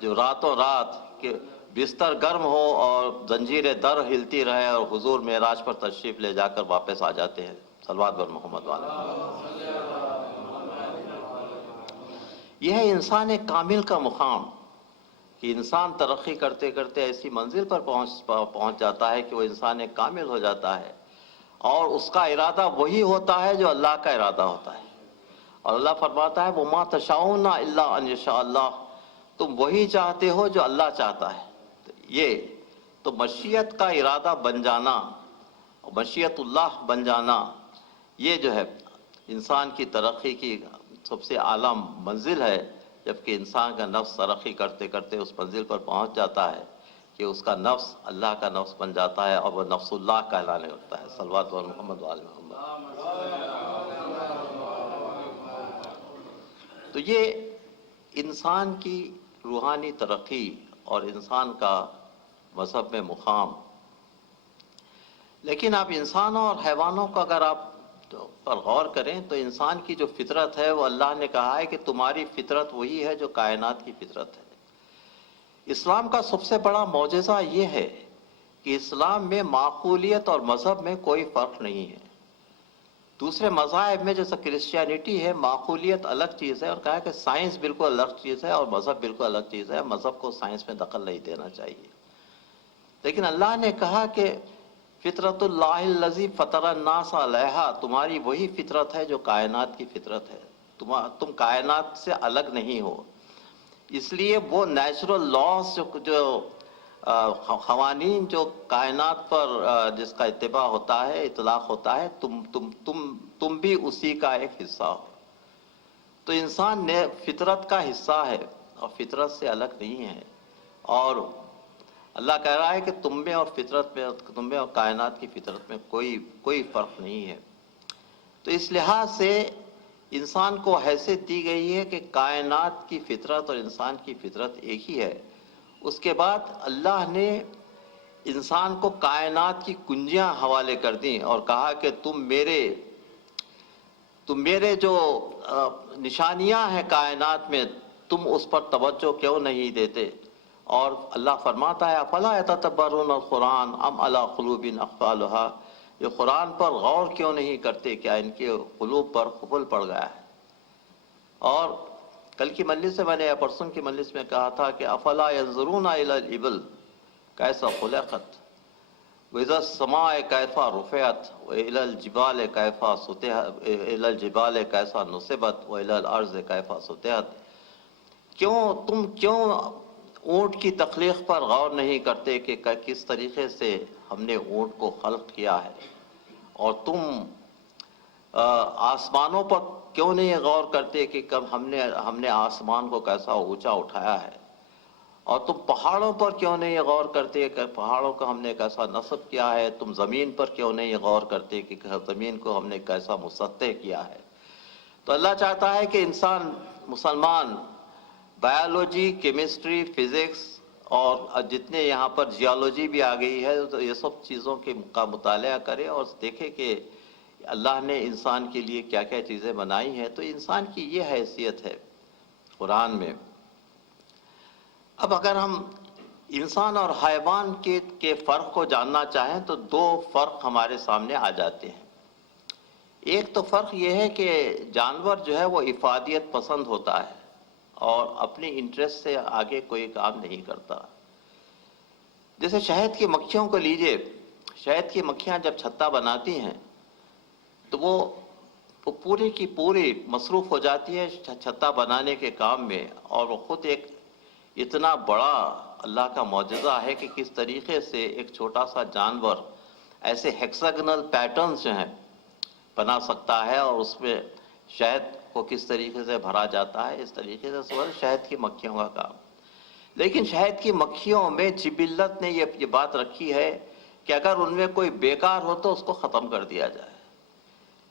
جو راتوں رات کہ بستر گرم ہو اور زنجیر در ہلتی رہے اور حضور معراج پر تشریف لے جا کر واپس آ جاتے ہیں. صلوات بر محمد والے. یہ ہے انسان کامل کا مقام کہ انسان ترقی کرتے کرتے ایسی منزل پر پہنچ جاتا ہے کہ وہ انسان کامل ہو جاتا ہے اور اس کا ارادہ وہی ہوتا ہے جو اللہ کا ارادہ ہوتا ہے. اور اللہ فرماتا ہے وَمَا تَشَاءُونَ إِلَّا أَن يَشَاءَ اللَّهُ، تم وہی چاہتے ہو جو اللہ چاہتا ہے. یہ تو مشیت کا ارادہ بن جانا، مشیت اللہ بن جانا، یہ جو ہے انسان کی ترقی کی سب سے اعلیٰ منزل ہے. جبکہ انسان کا نفس ترقی کرتے کرتے اس منزل پر پہنچ جاتا ہے کہ اس کا نفس اللہ کا نفس بن جاتا ہے اور وہ نفس اللہ کہلانے لگتا ہے. صلوات و محمد وآل محمد. تو یہ انسان کی روحانی ترقی اور انسان کا مذہب میں مقام. لیکن آپ انسانوں اور حیوانوں کو اگر آپ پر غور کریں تو انسان کی جو فطرت ہے وہ اللہ نے کہا ہے کہ تمہاری فطرت وہی ہے جو کائنات کی فطرت ہے. اسلام کا سب سے بڑا معجزہ یہ ہے کہ اسلام میں معقولیت اور مذہب میں کوئی فرق نہیں ہے. دوسرے مذاہب میں جیسا کرسچینٹی ہے معقولیت الگ چیز ہے اور کہا کہ سائنس بالکل الگ چیز ہے اور مذہب بالکل الگ چیز ہے، مذہب کو سائنس میں دخل نہیں دینا چاہیے. لیکن اللہ نے کہا کہ فطرت اللہ الذی فطر الناس علیہا، تمہاری وہی فطرت ہے جو کائنات کی فطرت ہے. تم کائنات سے الگ نہیں ہو. اس لیے وہ نیچرل لاز جو قوانین جو کائنات پر جس کا اتباع ہوتا ہے، اطلاق ہوتا ہے، تم بھی اسی کا ایک حصہ ہو. تو انسان نے فطرت کا حصہ ہے اور فطرت سے الگ نہیں ہے. اور اللہ کہہ رہا ہے کہ تم میں اور فطرت میں، تم میں اور کائنات کی فطرت میں کوئی فرق نہیں ہے. تو اس لحاظ سے انسان کو حیثیت دی گئی ہے کہ کائنات کی فطرت اور انسان کی فطرت ایک ہی ہے. اس کے بعد اللہ نے انسان کو کائنات کی کنجیاں حوالے کر دیں اور کہا کہ تم میرے جو نشانیاں ہیں کائنات میں تم اس پر توجہ کیوں نہیں دیتے. اور اللہ فرماتا ہے افلا یتدبرون القرآن ام علی قلوب اقفالها، یہ قرآن پر غور کیوں نہیں کرتے، کیا ان کے قلوب پر قفل پڑ گیا ہے. اور کل کی مجلس سے میں نے یا پرسوں کی مجلس میں کہا تھا کہ افلا ینظرون الی الابل کیسا خلقت واذا السماء کیف رفعت والی الجبال کیف سطحت الی الجبال کیسا نصبت والی الارض کیف سطحت. تم کیوں اونٹ کی تخلیق پر غور نہیں کرتے کہ کس طریقے سے ہم نے اونٹ کو خلق کیا ہے. اور تم آسمانوں پر کیوں نہیں غور کرتے کہ کب ہم نے آسمان کو کیسا اونچا اٹھایا ہے. اور تم پہاڑوں پر کیوں نہیں غور کرتے کہ پہاڑوں کو ہم نے کیسا نصب کیا ہے. تم زمین پر کیوں نہیں غور کرتے کہ زمین کو ہم نے کیسا مسطح کیا ہے. تو اللہ چاہتا ہے کہ انسان مسلمان بایولوجی، کیمسٹری، فزکس اور جتنے یہاں پر جیولوجی بھی آ گئی ہے تو یہ سب چیزوں کا مطالعہ کرے اور دیکھے کہ اللہ نے انسان کے لیے کیا کیا چیزیں بنائی ہیں. تو انسان کی یہ حیثیت ہے قرآن میں. اب اگر ہم انسان اور حیوان کے فرق کو جاننا چاہیں تو دو فرق ہمارے سامنے آ جاتے ہیں. ایک تو فرق یہ ہے کہ جانور جو ہے وہ افادیت پسند ہوتا ہے اور اپنی انٹرسٹ سے آگے کوئی کام نہیں کرتا. جیسے شہد کی مکھیوں کو لیجئے، شہد کی مکھیاں جب چھتا بناتی ہیں تو وہ پوری کی پوری مصروف ہو جاتی ہے چھتا بنانے کے کام میں. اور وہ خود ایک اتنا بڑا اللہ کا معجزہ ہے کہ کس طریقے سے ایک چھوٹا سا جانور ایسے ہیکساگنل پیٹرنز جو ہیں بنا سکتا ہے اور اس میں شہد کو کس طریقے سے بھرا جاتا ہے. اس طریقے سے شہد کی مکھیوں کا کام. لیکن شہد کی مکھیوں میں جبلت نے یہ بات رکھی ہے کہ اگر ان میں کوئی بیکار ہو تو اس کو ختم کر دیا جائے.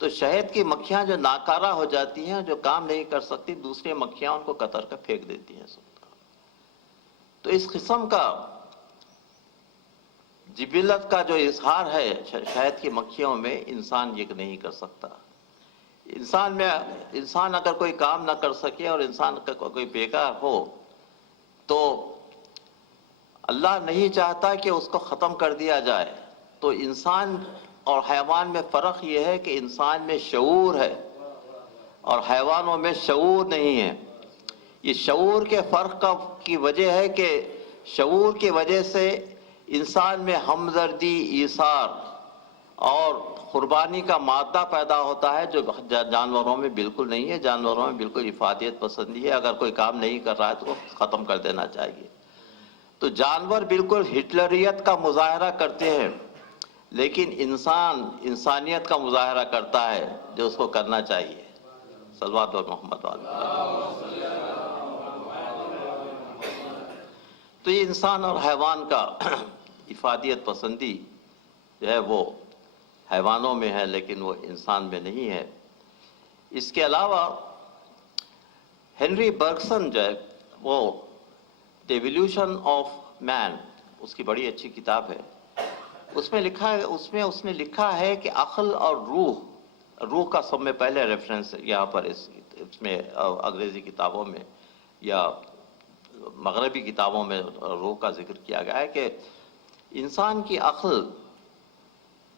تو شہد کی مکھیاں جو ناکارہ ہو جاتی ہیں، جو کام نہیں کر سکتی، دوسری مکھیاں ان کو قطر کر پھینک دیتی ہیں. تو اس قسم کا جبلت کا جو اظہار ہے شہد کی مکھیوں میں انسان یہ نہیں کر سکتا. انسان اگر کوئی کام نہ کر سکے اور انسان کا کوئی بیکار ہو تو اللہ نہیں چاہتا کہ اس کو ختم کر دیا جائے. تو انسان اور حیوان میں فرق یہ ہے کہ انسان میں شعور ہے اور حیوانوں میں شعور نہیں ہے. یہ شعور کے فرق کی وجہ ہے کہ شعور کی وجہ سے انسان میں ہمدردی، ایثار اور قربانی کا مادہ پیدا ہوتا ہے، جو جانوروں میں بالکل نہیں ہے. جانوروں میں بالکل افادیت پسندی ہے، اگر کوئی کام نہیں کر رہا ہے تو ختم کر دینا چاہیے. تو جانور بالکل ہٹلریت کا مظاہرہ کرتے ہیں، لیکن انسان انسانیت کا مظاہرہ کرتا ہے، جو اس کو کرنا چاہیے. صلوات و محمد علیہ. تو یہ انسان اور حیوان کا افادیت پسندی جو ہے وہ حیوانوں میں ہے، لیکن وہ انسان میں نہیں ہے. اس کے علاوہ ہنری برگسن جو ہے وہ دی ایولیوشن آف مین، اس کی بڑی اچھی کتاب ہے. اس میں اس نے لکھا ہے کہ عقل اور روح کا سب میں پہلے ریفرنس یہاں پر اس میں انگریزی کتابوں میں یا مغربی کتابوں میں روح کا ذکر کیا گیا ہے کہ انسان کی عقل،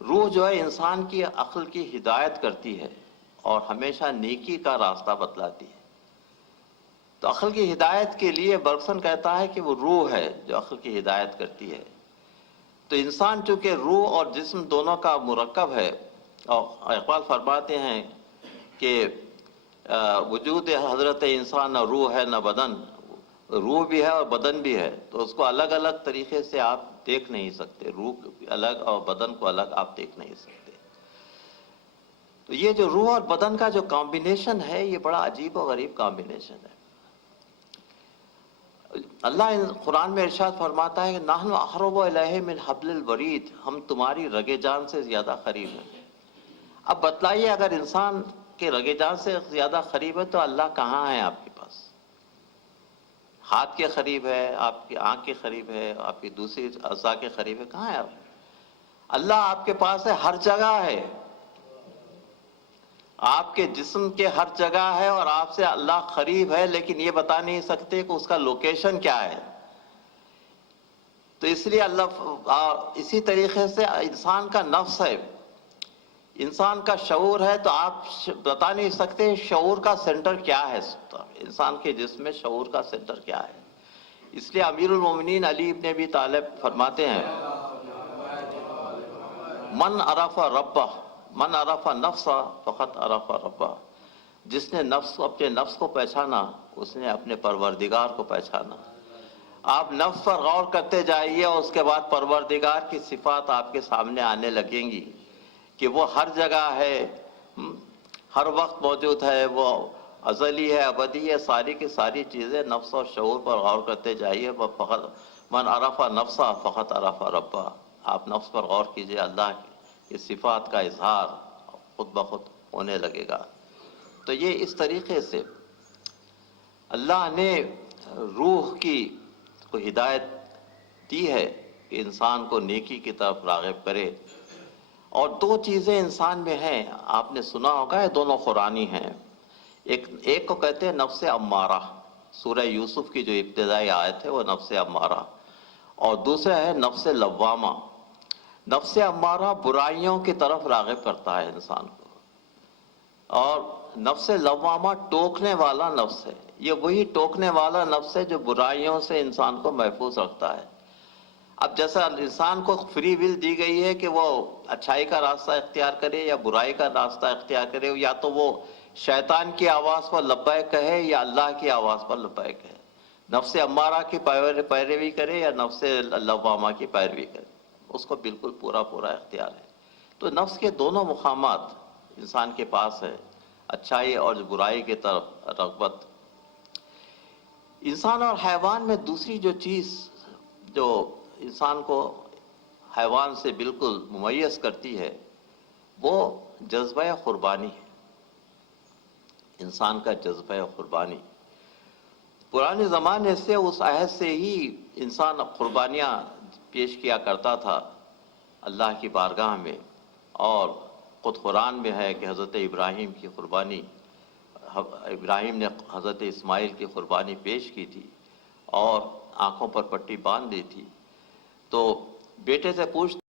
روح جو ہے انسان کی عقل کی ہدایت کرتی ہے اور ہمیشہ نیکی کا راستہ بتلاتی ہے. تو عقل کی ہدایت کے لیے برگسن کہتا ہے کہ وہ روح ہے جو عقل کی ہدایت کرتی ہے. تو انسان چونکہ روح اور جسم دونوں کا مرکب ہے، اور اقبال فرماتے ہیں کہ وجود حضرت انسان نہ روح ہے نہ بدن، روح بھی ہے اور بدن بھی ہے، تو اس کو الگ الگ طریقے سے آپ دیکھ نہیں سکتے. روح الگ اور بدن کو الگ آپ دیکھ نہیں سکتے. تو یہ جو روح اور بدن کا جو کمبینیشن ہے، یہ بڑا عجیب و غریب کمبینیشن ہے. اللہ قرآن میں ارشاد فرماتا ہے کہ نحن اقرب الیہ من حبل الورید، ہم تمہاری رگے جان سے زیادہ قریب ہیں. اب بتلائیے، اگر انسان کے رگے جان سے زیادہ قریب ہے تو اللہ کہاں ہے آپ کے پاس؟ ہاتھ کے قریب ہے، آپ کی آنکھ کے قریب ہے، آپ کی دوسری اعضاء کے قریب ہے، کہاں ہے آپ؟ اللہ آپ کے پاس ہے، ہر جگہ ہے، آپ کے جسم کے ہر جگہ ہے اور آپ سے اللہ قریب ہے، لیکن یہ بتا نہیں سکتے کہ اس کا لوکیشن کیا ہے. تو اس لیے اسی طریقے سے انسان کا نفس ہے، انسان کا شعور ہے، تو آپ بتا نہیں سکتے شعور کا سینٹر کیا ہے. انسان کے جسم میں شعور کا سینٹر کیا ہے. اس لیے امیر المومنین علی ابن ابی طالب فرماتے ہیں، من عرف ربہ، من عرف نفسہ فقط عرف ربہ. جس نے اپنے نفس کو پہچانا، اس نے اپنے پروردگار کو پہچانا. آپ نفس پر غور کرتے جائیے اور اس کے بعد پروردگار کی صفات آپ کے سامنے آنے لگیں گی کہ وہ ہر جگہ ہے، ہر وقت موجود ہے، وہ ازلی ہے، ابدی ہے. ساری کی ساری چیزیں نفس اور شعور پر غور کرتے جائیے. فقط من عرف نفسہ فقط عرف ربہ. آپ نفس پر غور کیجئے، اللہ کی صفات کا اظہار خود بخود ہونے لگے گا. تو یہ اس طریقے سے اللہ نے روح کی کو ہدایت دی ہے کہ انسان کو نیکی کی طرف راغب کرے. اور دو چیزیں انسان میں ہیں، آپ نے سنا ہوگا، یہ دونوں قرآنی ہیں. ایک کو کہتے ہیں نفس امارہ، سورہ یوسف کی جو ابتدائی آیت ہے وہ نفس امارہ، اور دوسرا ہے نفس لوامہ. نفس امارہ برائیوں کی طرف راغب کرتا ہے انسان کو، اور نفس لوامہ ٹوکنے والا نفس ہے. یہ وہی ٹوکنے والا نفس ہے جو برائیوں سے انسان کو محفوظ رکھتا ہے. اب جیسا انسان کو فری ول دی گئی ہے کہ وہ اچھائی کا راستہ اختیار کرے یا برائی کا راستہ اختیار کرے، یا تو وہ شیطان کی آواز پر لبیک کہے یا اللہ کی آواز پر لبیک کہے، نفس امارہ کی پیروی کرے یا نفس لوامہ کی پیروی کرے، اس کو بالکل پورا اختیار ہے. تو نفس کے دونوں مقامات انسان کے پاس ہے، اچھائی اور برائی کی طرف رغبت. انسان اور حیوان میں دوسری جو چیز جو انسان کو حیوان سے بالکل ممیز کرتی ہے وہ جذبہ قربانی ہے. انسان کا جذبہ قربانی پرانے زمانے سے، اس عہد سے ہی انسان قربانیاں پیش کیا کرتا تھا اللہ کی بارگاہ میں. اور خود قرآن میں ہے کہ حضرت ابراہیم کی قربانی، ابراہیم نے حضرت اسماعیل کی قربانی پیش کی تھی اور آنکھوں پر پٹی باندھ دی تھی. تو بیٹے سے پوچھ